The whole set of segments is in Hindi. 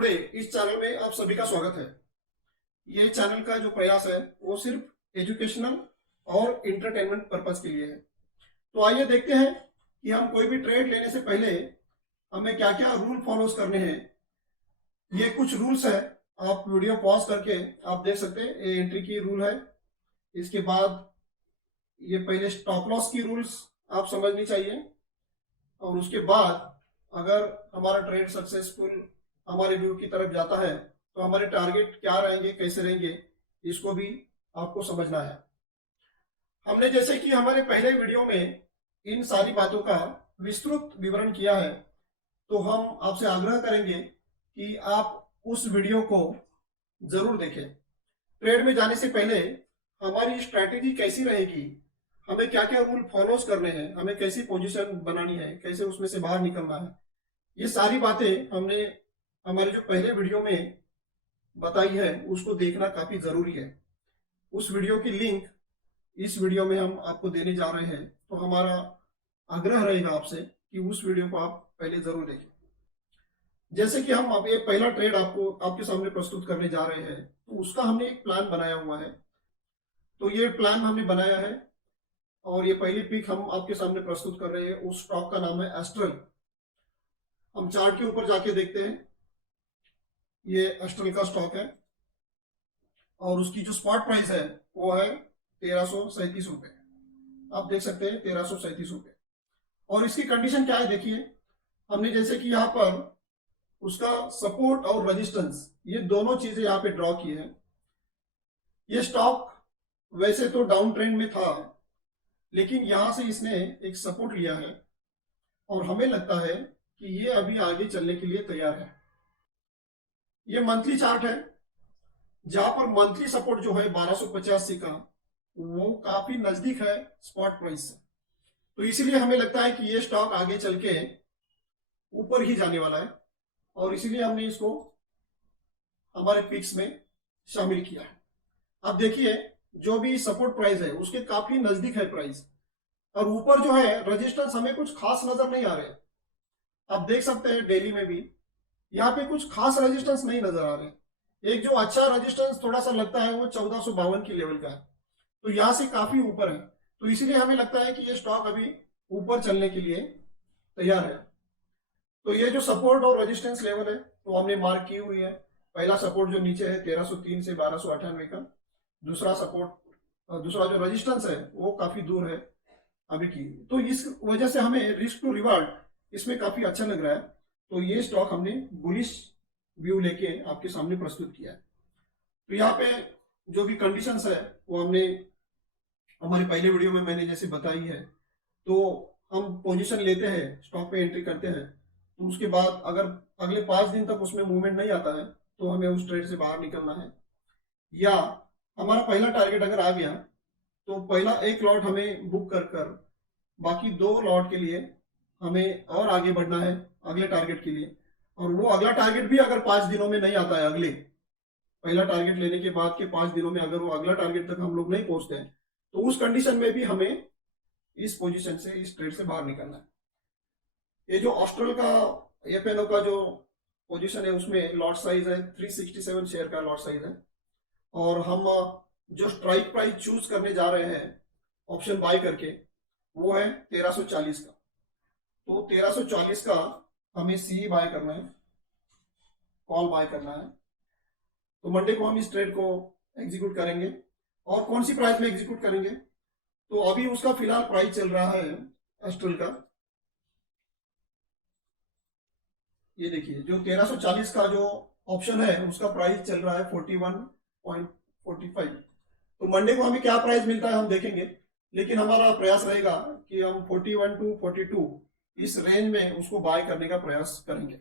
टुडे इस चैनल में आप सभी का स्वागत है। ये चैनल का जो प्रयास है वो सिर्फ एजुकेशनल और इंटरटेनमेंट पर्पज के लिए है। तो आइए देखते हैं कि हम कोई भी ट्रेड लेने से पहले हमें क्या क्या रूल फॉलोज करने हैं। ये कुछ रूल्स है, आप वीडियो पॉज करके आप देख सकते हैं। ये एंट्री की रूल है। इसके बाद ये पहले स्टॉप लॉस की रूल्स आप समझनी चाहिए, और उसके बाद अगर हमारा ट्रेड सक्सेसफुल हमारे व्यू की तरफ जाता है तो हमारे टारगेट क्या रहेंगे, कैसे रहेंगे, इसको भी आपको समझना है। हमने जैसे कि हमारे पहले वीडियो में इन सारी बातों का विस्तृत विवरण किया है, तो हम आपसे आग्रह करेंगे कि आप उस वीडियो को जरूर देखें। ट्रेड में जाने से पहले हमारी स्ट्रैटेजी कैसी रहेगी, हमें क्या क्या रूल फॉलोज करने हैं, हमें कैसी पोजीशन बनानी है, कैसे उसमें से बाहर निकलना है, ये सारी बातें हमने हमारे जो पहले वीडियो में बताई है उसको देखना काफी जरूरी है। उस वीडियो की लिंक इस वीडियो में हम आपको देने जा रहे हैं, तो हमारा आग्रह रहेगा आपसे कि उस वीडियो को आप पहले जरूर देखें। जैसे कि हम अब ये पहला ट्रेड आपको आपके सामने प्रस्तुत करने जा रहे हैं, तो उसका हमने एक प्लान बनाया हुआ है। तो ये प्लान हमने बनाया है और ये पहली पिक हम आपके सामने प्रस्तुत कर रहे हैं। उस स्टॉक का नाम है एस्ट्रल। हम चार्ट के ऊपर जाके देखते हैं। ये एस्ट्रल का स्टॉक है और उसकी जो स्पॉट प्राइस है वो है 1337 रुपए। आप देख सकते हैं 1337 रुपए। और इसकी कंडीशन क्या है देखिए, हमने जैसे कि यहाँ पर उसका सपोर्ट और रेजिस्टेंस ये दोनों चीजें यहाँ पे ड्रॉ की है। ये स्टॉक वैसे तो डाउन ट्रेंड में था, लेकिन यहां से इसने एक सपोर्ट लिया है और हमें लगता है कि ये अभी आगे चलने के लिए तैयार है। ये मंथली चार्ट है, जहां पर मंथली सपोर्ट जो है 1285 का वो काफी नजदीक है स्पॉट प्राइस से। तो इसीलिए हमें लगता है कि ये स्टॉक आगे चल के ऊपर ही जाने वाला है, और इसीलिए हमने इसको हमारे पिक्स में शामिल किया है। अब देखिए, जो भी सपोर्ट प्राइस है उसके काफी नजदीक है प्राइस, और ऊपर जो है रेजिस्टेंस हमें कुछ खास नजर नहीं आ रहे। आप देख सकते हैं डेली में भी यहाँ पे कुछ खास रेजिस्टेंस नहीं नजर आ रहे। एक जो अच्छा रेजिस्टेंस थोड़ा सा लगता है वो 1452 की लेवल का है, तो यहाँ से काफी ऊपर है। तो इसीलिए हमें लगता है कि ये स्टॉक अभी ऊपर चलने के लिए तैयार है। तो ये जो सपोर्ट और रेजिस्टेंस लेवल है तो हमने मार्क की हुई है। पहला सपोर्ट जो नीचे है 1303 से 1298 का, दूसरा सपोर्ट दूसरा जो रेजिस्टेंस है वो काफी दूर है अभी की। तो इस वजह से हमें रिस्क टू रिवार्ड इसमें काफी अच्छा लग रहा है। तो ये स्टॉक हमने बुलिश व्यू लेके आपके सामने प्रस्तुत किया है। तो यहाँ पे जो भी कंडीशंस है वो हमने हमारे पहले वीडियो में मैंने जैसे बताई है। तो हम पोजीशन लेते हैं, स्टॉक पे एंट्री करते हैं, तो उसके बाद अगर अगले 5 दिन तक उसमें मूवमेंट नहीं आता है तो हमें उस ट्रेड से बाहर निकलना है। या हमारा पहला टारगेट अगर आ गया तो पहला एक लॉट हमें बुक कर बाकी 2 लॉट के लिए हमें और आगे बढ़ना है अगले टारगेट के लिए। और वो अगला टारगेट भी अगर 5 दिनों में नहीं आता है, अगले पहला टारगेट लेने के बाद के 5 दिनों में अगर वो अगला टारगेट तक हम लोग नहीं पहुंचते हैं, तो उस कंडीशन में भी हमें इस पोजीशन से, इस ट्रेड से बाहर निकलना है। ये जो ऑस्ट्रल का एफएनओ का जो पोजीशन है उसमें लॉट साइज है 367 शेयर का लॉट साइज है, और हम जो स्ट्राइक प्राइस चूज करने जा रहे हैं ऑप्शन बाय करके वो है 1340 का। तो 1340 का हमें सी बाय करना है, कॉल बाय करना है। तो मंडे को हम इस ट्रेड को एग्जीक्यूट करेंगे। और कौन सी प्राइस में एग्जीक्यूट करेंगे, तो अभी उसका फिलहाल प्राइस चल रहा है एस्ट्रल का, ये देखिए जो 1340 का जो ऑप्शन है उसका प्राइस चल रहा है 41.45। तो मंडे को हमें क्या प्राइस मिलता है हम देखेंगे, लेकिन हमारा प्रयास रहेगा कि हम 41 to 42 इस रेंज में उसको बाय करने का प्रयास करेंगे।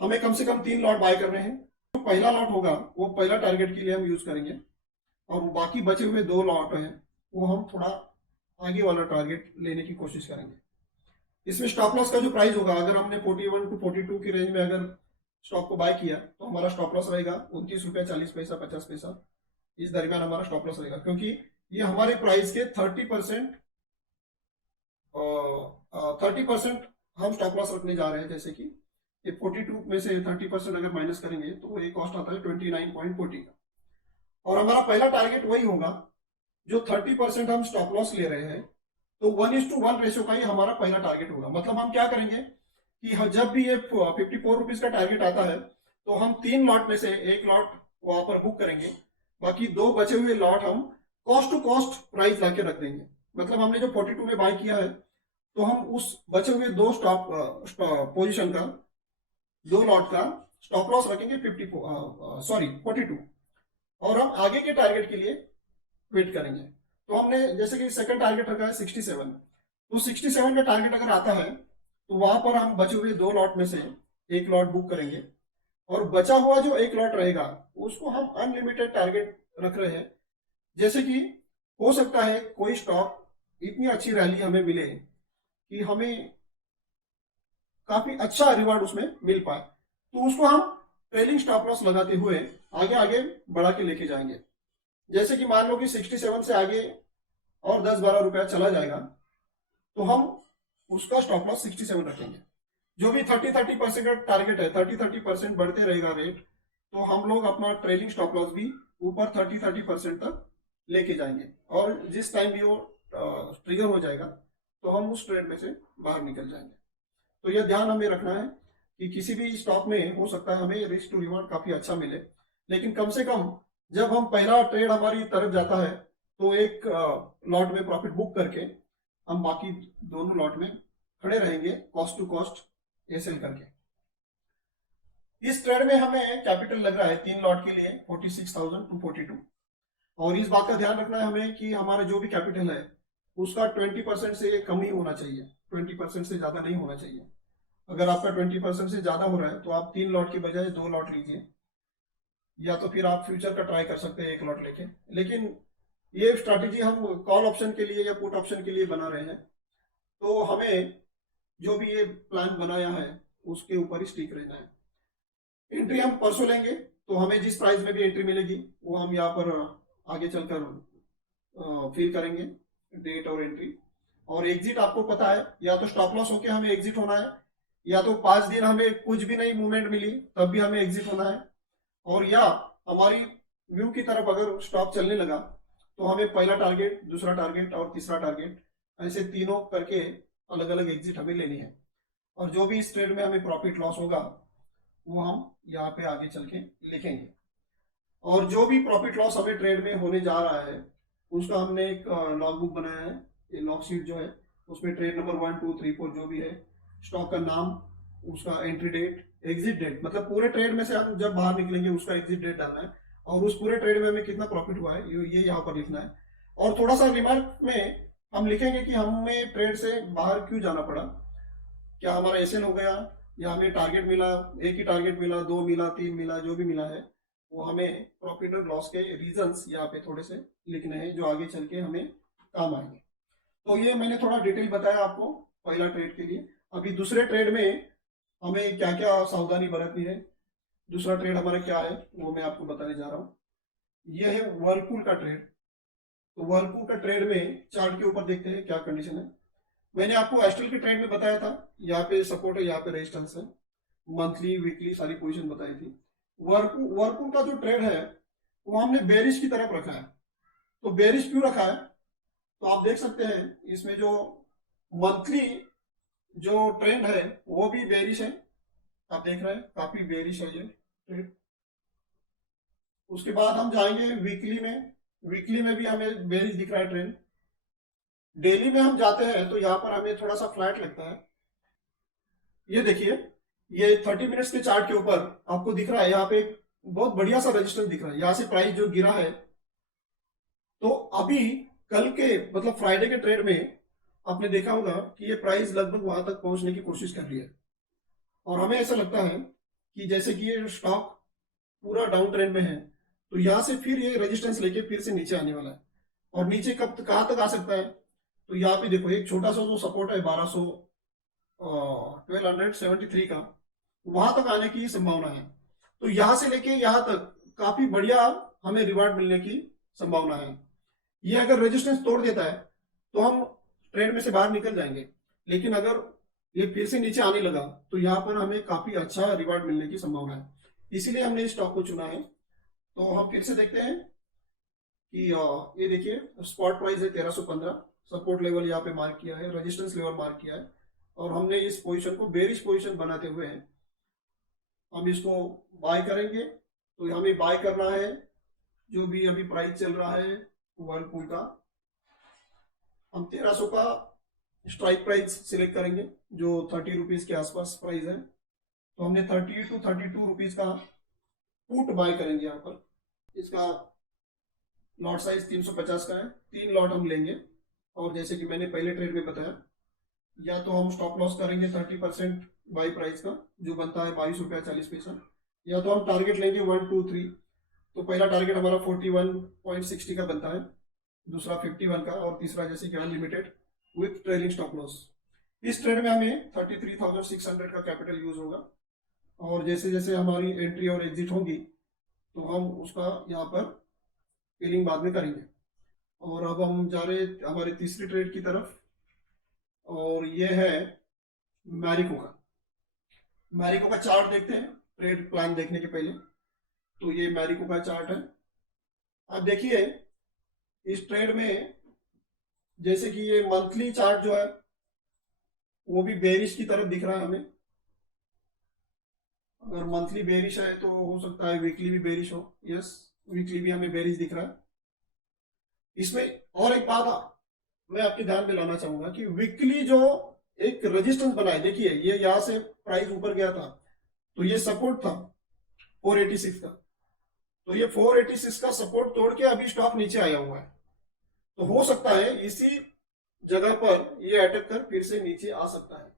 हमें कम से कम 3 लॉट बाय करने हैं। तो पहला लॉट होगा वो पहला टारगेट के लिए हम यूज करेंगे, और बाकी बचे हुए 2 लॉट हैं वो हम थोड़ा आगे वाला टारगेट लेने की कोशिश करेंगे। इसमें स्टॉप लॉस का जो प्राइस होगा, अगर हमने 41 to 42 की रेंज में अगर स्टॉक को बाय किया तो हमारा स्टॉप लॉस रहेगा 29 रुपया 40 पैसा 50 पैसा, इस दरमियान हमारा स्टॉप लॉस रहेगा। क्योंकि ये हमारे प्राइस के 30% हम स्टॉप लॉस रखने जा रहे हैं। जैसे कि ये 42 में से 30% अगर माइनस करेंगे तो ये कॉस्ट आता है 29.40 का। और हमारा पहला टारगेट वही होगा, जो 30% हम स्टॉप लॉस ले रहे हैं, तो 1:1 रेशियो का ही हमारा पहला टारगेट होगा। मतलब हम क्या करेंगे कि जब भी ये 54 रुपीज का टारगेट आता है तो हम 3 लॉट में से एक लॉट वहां पर बुक करेंगे, बाकी 2 बचे हुए लॉट हम कॉस्ट टू कॉस्ट प्राइस लाके रख देंगे। मतलब हमने जो 42 में बाय किया है तो हम उस बचे हुए 2 स्टॉप पोजीशन का 2 लॉट का स्टॉप लॉस रखेंगे 42, और हम आगे के टारगेट के लिए वेट करेंगे। तो हमने जैसे कि सेकंड टारगेट रखा है 67, तो 67 का टारगेट अगर आता है तो वहां पर हम बचे हुए 2 लॉट में से एक लॉट बुक करेंगे, और बचा हुआ जो एक लॉट रहेगा उसको हम अनलिमिटेड टारगेट रख रहे हैं। जैसे कि हो सकता है कोई स्टॉक इतनी अच्छी रैली हमें मिले कि हमें काफी अच्छा रिवार्ड उसमें मिल पाए, तो उसको हम ट्रेलिंग स्टॉप लॉस लगाते हुए आगे आगे बढ़ा के लेके जाएंगे। जैसे कि मान लो कि 67 से आगे और 10-12 रुपया चला जाएगा तो हम उसका स्टॉप लॉस 67 रखेंगे। जो भी 30% का टारगेट है, 30% बढ़ते रहेगा रेट, तो हम लोग अपना ट्रेलिंग स्टॉप लॉस भी ऊपर 30% तक लेके जाएंगे, और जिस टाइम भी वो ट्रिगर हो जाएगा तो हम उस ट्रेड में से बाहर निकल जाएंगे। तो यह ध्यान हमें रखना है कि किसी भी स्टॉक में हो सकता है हमें रिस्क टू रिवार्ड काफी अच्छा मिले, लेकिन कम से कम जब हम पहला ट्रेड हमारी तरफ जाता है तो एक लॉट में प्रॉफिट बुक करके हम बाकी दोनों लॉट में खड़े रहेंगे कॉस्ट टू कॉस्ट एसेल करके। इस ट्रेड में हमें कैपिटल लग रहा है 3 लॉट के लिए 46,242, और इस बात का ध्यान रखना है हमें कि हमारा जो भी कैपिटल है उसका 20% से कम ही होना चाहिए, 20% से ज्यादा नहीं होना चाहिए। अगर आपका 20% से ज्यादा हो रहा है तो आप 3 लॉट की बजाय 2 लॉट लीजिए, या तो फिर आप फ्यूचर का ट्राई कर सकते हैं 1 लॉट लेके। लेकिन ये स्ट्रैटेजी हम कॉल ऑप्शन के लिए या पुट ऑप्शन के लिए बना रहे हैं, तो हमें जो भी ये प्लान बनाया है उसके ऊपर ही स्टिक रहना है। एंट्री हम परसों लेंगे, तो हमें जिस प्राइस में भी एंट्री मिलेगी वो हम यहाँ पर आगे चलकर फिल करेंगे डेट और एंट्री। और एग्जिट आपको पता है, या तो स्टॉप लॉस होके हमें एग्जिट होना है, या तो 5 दिन हमें कुछ भी नहीं मूवमेंट मिली तब भी हमें एग्जिट होना है, और या हमारी व्यू की तरफ अगर स्टॉक चलने लगा तो हमें पहला टारगेट, दूसरा टारगेट और तीसरा टारगेट, ऐसे तीनों करके अलग अलग एग्जिट हमें लेनी है। और जो भी इस ट्रेड में हमें प्रॉफिट लॉस होगा वो हम यहाँ पे आगे चल के लिखेंगे। और जो भी प्रॉफिट लॉस हमें ट्रेड में होने जा रहा है उसका हमने एक लॉग बुक बनाया है। ये लॉग शीट जो है उसमें ट्रेड नंबर 1, 2, 3, 4 जो भी है, स्टॉक का नाम, उसका एंट्री डेट, एग्जिट डेट, मतलब पूरे ट्रेड में से हम जब बाहर निकलेंगे उसका एग्जिट डेट डालना है, और उस पूरे ट्रेड में हमें कितना प्रॉफिट हुआ है ये यहाँ पर लिखना है। और थोड़ा सा रिमार्क में हम लिखेंगे कि हमें ट्रेड से बाहर क्यों जाना पड़ा, क्या हमारा एसएल हो गया, या हमें टारगेट मिला, एक ही टारगेट मिला, 2 मिला, 3 मिला, जो भी मिला है वो हमें प्रॉफिट और लॉस के रीजंस यहाँ पे थोड़े से लिखने हैं जो आगे चल के हमें काम आएंगे। तो ये मैंने थोड़ा डिटेल बताया आपको पहला ट्रेड के लिए। अभी दूसरे ट्रेड में हमें क्या क्या सावधानी बरतनी है, दूसरा ट्रेड हमारा क्या है वो मैं आपको बताने जा रहा हूँ। यह है वर्लपूल का ट्रेड। तो वर्लपूल का ट्रेड में चार्ट के ऊपर देखते हैं क्या कंडीशन है। मैंने आपको एस्ट्रल के ट्रेड में बताया था, यहाँ पे सपोर्ट है, यहाँ पे रेजिस्टेंस है, मंथली वीकली सारी पोजीशन बताई थी। वर्लपूल का जो ट्रेड है वो हमने बेरिश की तरफ रखा है। तो बेरिश क्यों रखा है, तो आप देख सकते हैं इसमें जो मंथली जो ट्रेंड है वो भी बेरिश है, आप देख रहे हैं काफी बेरिश है ये ट्रेड। उसके बाद हम जाएंगे वीकली में, वीकली में भी हमें बेरिश दिख रहा है ट्रेंड। डेली में हम जाते हैं तो यहाँ पर हमें थोड़ा सा फ्लैट लगता है। ये देखिए, ये 30 मिनट्स के चार्ट के ऊपर आपको दिख रहा है यहाँ पे बहुत बढ़िया सा रेजिस्टेंस दिख रहा है, यहाँ से प्राइस जो गिरा है। तो अभी कल के मतलब फ्राइडे के ट्रेड में आपने देखा होगा कि ये प्राइस लगभग वहां तक पहुंचने की कोशिश कर रही है, और हमें ऐसा लगता है कि जैसे कि ये स्टॉक पूरा डाउन ट्रेंड में है तो यहाँ से फिर ये रेजिस्टेंस लेके फिर से नीचे आने वाला है। और नीचे कब कहाँ तक आ सकता है, तो यहाँ पे देखो एक छोटा सा जो सपोर्ट है 1273 का, वहां तक आने की संभावना है। तो यहां से लेके यहां तक काफी बढ़िया हमें रिवार्ड मिलने की संभावना है। ये अगर रेजिस्टेंस तोड़ देता है तो हम ट्रेड में से बाहर निकल जाएंगे, लेकिन अगर ये फिर से नीचे आने लगा तो यहाँ पर हमें काफी अच्छा रिवार्ड मिलने की संभावना है, इसीलिए हमने इस स्टॉक को चुना है। तो हम फिर से देखते हैं कि ये देखिए स्पॉट प्राइस है 1315, सपोर्ट लेवल यहाँ पे मार्क किया है, रेजिस्टेंस लेवल मार्क किया है, और हमने इस पोजीशन को बेरिश पोजीशन बनाते हुए हैं हम इसको बाय करेंगे। तो हमें बाय करना है जो भी अभी प्राइस चल रहा है वर्लपूल का, हम 1300 का स्ट्राइक प्राइस सिलेक्ट करेंगे जो 30 रुपीज के आसपास प्राइस है। तो हमने 30 to 32 रुपीज का पुट बाय करेंगे यहाँ पर। इसका लॉट साइज 350 का है, 3 लॉट हम लेंगे, और जैसे कि मैंने पहले ट्रेड में बताया, या तो हम स्टॉप लॉस करेंगे 30% बाई प्राइस का जो बनता है 22 रुपया 40 पैसा, या तो हम टारगेट लेंगे 1 2 3। तो पहला टारगेट हमारा 41.60 का बनता है, दूसरा 51 का, और तीसरा जैसे कि unlimited with trailing stop loss. इस ट्रेड में हमें 33,600 का कैपिटल यूज होगा, और जैसे जैसे हमारी एंट्री और एग्जिट होगी तो हम उसका यहाँ पर फिलिंग बाद में करेंगे। और अब हम जा रहे हमारे तीसरी ट्रेड की तरफ, और ये है मैरिको का। मैरिको का चार्ट देखते हैं ट्रेड प्लान देखने के पहले। तो ये मैरिको का चार्ट है। अब देखिए इस ट्रेड में जैसे कि ये मंथली चार्ट जो है वो भी बेरिश की तरफ दिख रहा है हमें। अगर मंथली बेरिश है तो हो सकता है वीकली भी बेरिश हो। यस, वीकली भी हमें बेरिश दिख रहा है। इसमें और एक बात मैं आपके ध्यान में लाना चाहूंगा कि वीकली जो एक रेजिस्टेंस बना है, देखिए ये यहां से प्राइस ऊपर गया था तो ये सपोर्ट था 486 का, तो ये 486 का सपोर्ट तोड़ के अभी स्टॉक नीचे आया हुआ है। तो हो सकता है इसी जगह पर ये अटैक कर फिर से नीचे आ सकता है।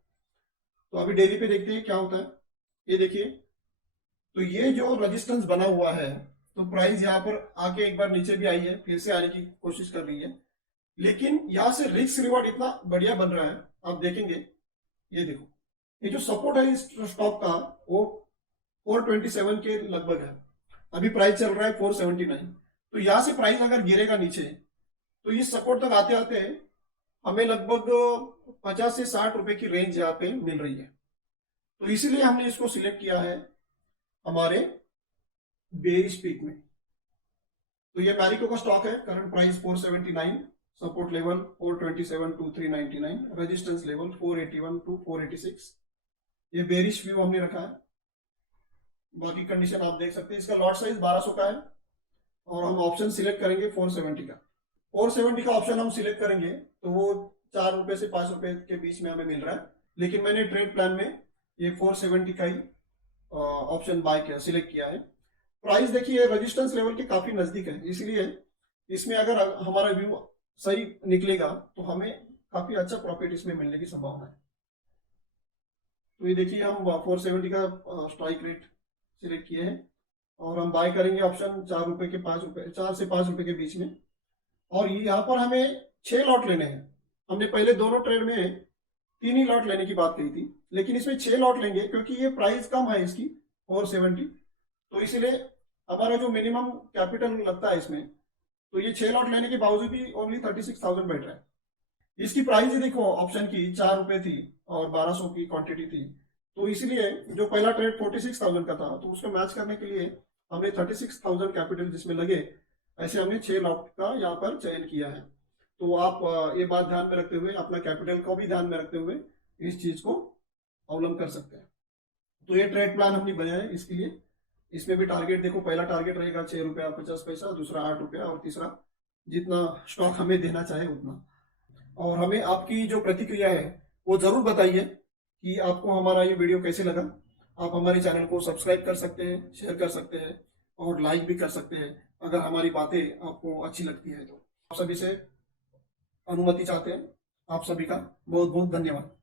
तो अभी डेली पे देखते हैं क्या होता है। ये देखिए तो ये जो रेजिस्टेंस बना हुआ है तो प्राइस यहाँ पर आके एक बार नीचे भी आई है, फिर से आने की कोशिश कर रही है, लेकिन यहां से रिस्क रिवॉर्ड इतना बढ़िया बन रहा है। आप देखेंगे ये देखो, ये जो सपोर्ट है इस स्टॉक का वो 427 के लगभग है, अभी प्राइस चल रहा है 479। तो यहां से प्राइस अगर गिरेगा नीचे तो इस सपोर्ट तक आते आते हमें लगभग 50 से 60 रुपए की रेंज यहाँ पे मिल रही है। तो इसीलिए हमने इसको सिलेक्ट किया है हमारे बेरिश पीक में। तो ये मैरिको का स्टॉक है, current price 479, support level 427 to 399, resistance level 481 to 486। ये बेरिश व्यू हमने रखा है। बाकी कंडीशन आप देख सकते हैं। इसका लॉट साइज 1200 का है, और हम ऑप्शन सिलेक्ट करेंगे 470 का। 470 का ऑप्शन हम सिलेक्ट करेंगे तो वो 4 रुपए से 5 रुपए के बीच में हमें मिल रहा है, लेकिन मैंने ट्रेड प्लान में ये 470 का ही ऑप्शन बाय किया, सिलेक्ट किया है। प्राइस देखिए रेजिस्टेंस लेवल के काफी नजदीक है, इसलिए इसमें अगर हमारा व्यू सही निकलेगा तो हमें काफी अच्छा प्रॉफिट इसमें मिलने की संभावना है। तो ये देखिए हम 470 का स्ट्राइक रेट सिलेक्ट किए हैं, और हम बाय करेंगे ऑप्शन 4 रुपए के 5 रुपए, 4 से 5 रुपए के बीच में। और यहाँ पर हमें 6 लॉट लेने हैं। हमने पहले दोनों ट्रेड में 3 ही लॉट लेने की बात कही थी, लेकिन इसमें 6 लॉट लेंगे क्योंकि ये प्राइस कम है इसकी 470। तो इसीलिए हमारा जो मिनिमम कैपिटल लगता है इसमें, तो ये 6 लॉट लेने के बावजूद भी ओनली 36,000 बैठ रहा है। इसकी प्राइस ही देखो, ऑप्शन की 4 रुपए थी और 1200 की क्वांटिटी थी। तो इसलिए जो पहला ट्रेड 46,000 का था तो उसको मैच करने के लिए हमने 36,000 कैपिटल जिसमें लगे, ऐसे हमने 6 लॉट का यहाँ पर चयन किया है। तो आप ये बात ध्यान में रखते हुए, अपना कैपिटल को भी ध्यान में रखते हुए इस चीज को अवलंब कर सकते हैं। तो ये ट्रेड प्लान हमने बनाया है इसके लिए। इसमें भी टारगेट देखो, पहला टारगेट रहेगा 6 रुपया 50 पैसा, दूसरा 8 रुपया, और तीसरा जितना स्टॉक हमें देना चाहे उतना। और हमें आपकी जो प्रतिक्रिया है वो जरूर बताइए कि आपको हमारा ये वीडियो कैसे लगा। आप हमारे चैनल को सब्सक्राइब कर सकते हैं, शेयर कर सकते हैं, और लाइक भी कर सकते हैं अगर हमारी बातें आपको अच्छी लगती है तो। आप सभी से अनुमति चाहते हैं। आप सभी का बहुत बहुत धन्यवाद।